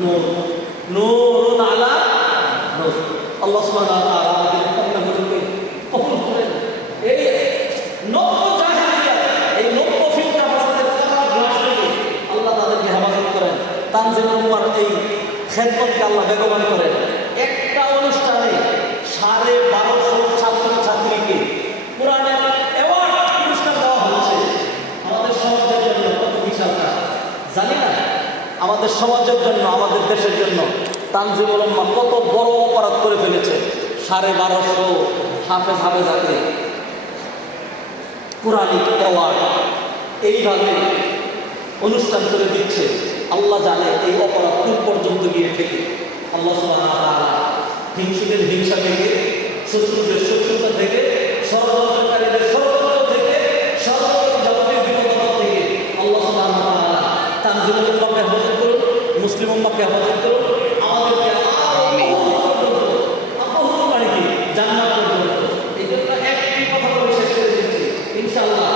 নূর, নূরুন আলা নূর। আল্লাহ সুবহানাহু ওয়া তাআলা এই নব্য জাহেলিয়া এই আল্লাহ তাদেরকে হেফাজত করেন। তানজিমুল উম্মার এই খেদমতকে আল্লাহ বেগবান করেন। একটা অনুষ্ঠানে সাড়ে বারোশো ছাত্র ছাত্রীকে কোরআনের অ্যাওয়ার্ড পুরস্কার দেওয়া হচ্ছে আমাদের সমাজের জন্য কত জানি না আমাদের সমাজের জন্য, আমাদের দেশের জন্য তানজিমুল উম্মা কত বড় অপরাধ করে ফেলেছে। সাড়ে বারোশো হাফেজ হাফেজ হাতে কোরআনিক অ্যাওয়ার্ড এইভাবে অনুষ্ঠান করে দিচ্ছে। আল্লাহ জানে এই অপরাধ কোন পর্যন্ত গিয়ে থেকে আল্লাহ হিংসুকের হিংসা থেকে, শত্রুদের শত্রুতা থেকে, ষড়যন্ত্রকারীদের ষড়যন্ত্র থেকে সর্বত্র যাবতীয় বিপদ থেকে আল্লাহ তানজিমুল হেফাজত করুন মুসলিম উম্মাহকে হেফাজত করুন আমাদেরকে কি জান্নাত এই জন্য একটি কথা বলে শেষ করে দিচ্ছি। ইনশাআল্লাহ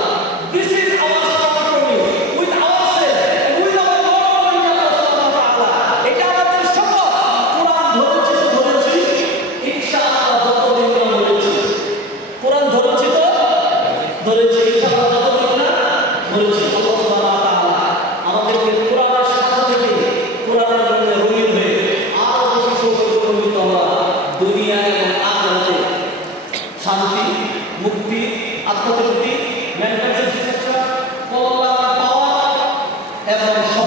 this is our strong promise with ourselves and with Mukti Atmatripti manufacture